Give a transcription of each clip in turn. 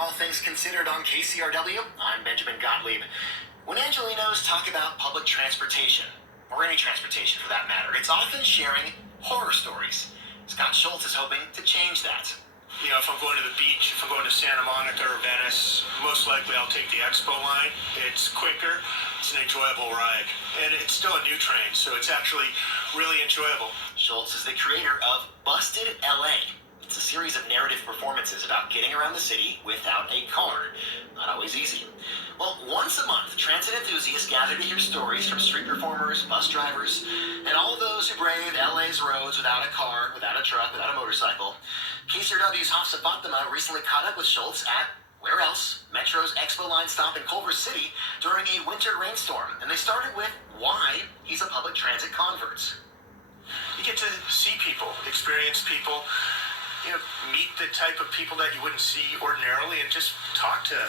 All Things Considered on KCRW, I'm Benjamin Gottlieb. When Angelenos talk about public transportation, or any transportation for that matter, it's often sharing horror stories. Scott Schultz is hoping to change that. You know, if I'm going to the beach, if I'm going to Santa Monica or Venice, most likely I'll take the Expo Line. It's quicker, it's an enjoyable ride, and it's still a new train, so it's actually really enjoyable. Schultz is the creator of Busted LA. It's a series of narrative performances about getting around the city without a car. Not always easy. Well, once a month, transit enthusiasts gather to hear stories from street performers, bus drivers, and all those who brave LA's roads without a car, without a truck, without a motorcycle. KCRW's Hafsa Badsha recently caught up with Schultz at, where else, Metro's Expo Line stop in Culver City during a winter rainstorm. And they started with why he's a public transit convert. You get to see people, experience people, you know, meet the type of people that you wouldn't see ordinarily, and just talk to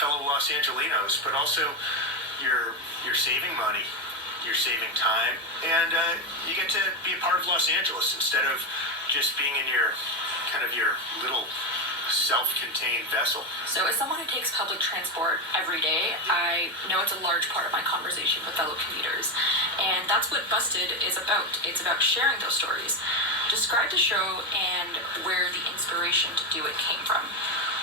fellow Los Angelenos. But also, you're saving money, you're saving time, and you get to be a part of Los Angeles instead of just being in your little self-contained vessel. So as someone who takes public transport every day, I know it's a large part of my conversation with fellow commuters. And that's what Busted is about. It's about sharing those stories. Describe the show and where the inspiration to do it came from.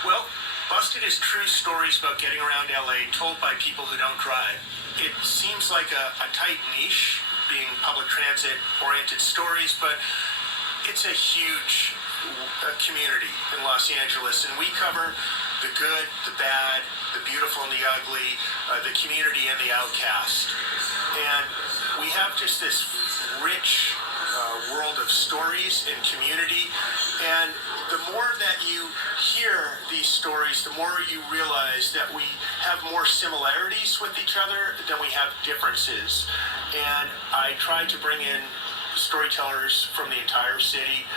Well, Busted is true stories about getting around LA told by people who don't drive. It seems like a tight niche, being public transit-oriented stories, but it's a huge community in Los Angeles, and we cover the good, the bad, the beautiful and the ugly, the community and the outcast. And we have just this rich world of stories and community, and the more that you hear these stories, the more you realize that we have more similarities with each other than we have differences. And I try to bring in storytellers from the entire city.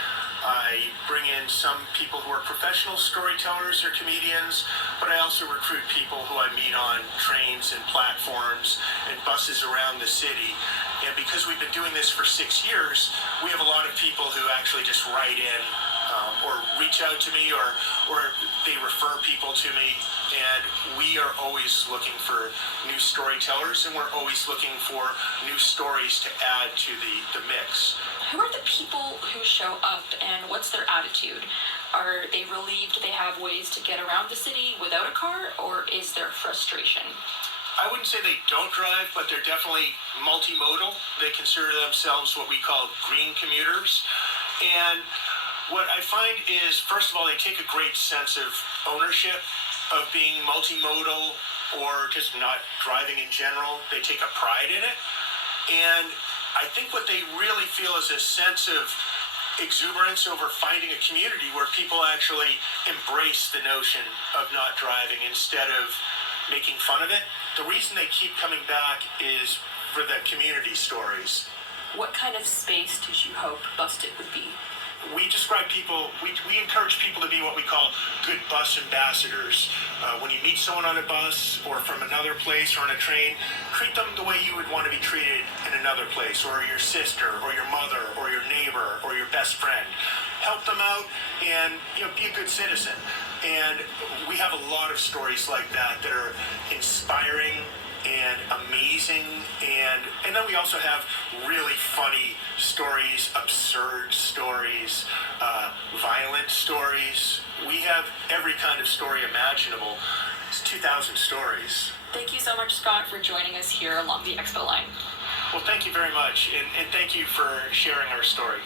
I bring in some people who are professional storytellers or comedians, but I also recruit people who I meet on trains and platforms and buses around the city. And because we've been doing this for 6 years, we have a lot of people who actually just write in or reach out to me, or they refer people to me. And we are always looking for new storytellers, and we're always looking for new stories to add to the mix. Who are the people who show up, and what's their attitude? Are they relieved they have ways to get around the city without a car, or is there frustration? I wouldn't say they don't drive, but they're definitely multimodal. They consider themselves what we call green commuters. And what I find is, first of all, they take a great sense of ownership of being multimodal or just not driving in general. They take a pride in it. And I think what they really feel is a sense of exuberance over finding a community where people actually embrace the notion of not driving instead of making fun of it. The reason they keep coming back is for the community stories. What kind of space did you hope Busted would be? We describe people, we encourage people to be what we call good bus ambassadors. When you meet someone on a bus or from another place or on a train, treat them the way you would want to be treated in another place, or your sister or your mother or your neighbor or your best friend. Help them out and be a good citizen. And we have a lot of stories like that that are inspiring and amazing, and then we also have really funny stories, absurd stories, violent stories. We have every kind of story imaginable. It's 2,000 stories. Thank you so much, Scott, for joining us here along the Expo Line. Well, thank you very much, and thank you for sharing our story.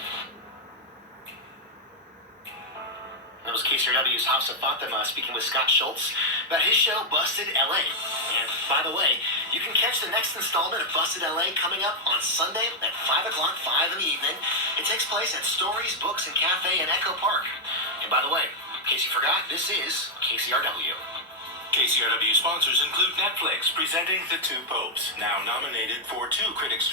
That was KCRW's Hafsa Badsha speaking with Scott Schultz about his show, Busted LA. And by the way, you can catch the next installment of Busted LA coming up on Sunday at 5 o'clock, 5 in the evening. It takes place at Stories, Books, and Cafe in Echo Park. And by the way, in case you forgot, this is KCRW. KCRW sponsors include Netflix, presenting The Two Popes, now nominated for 2 Critics'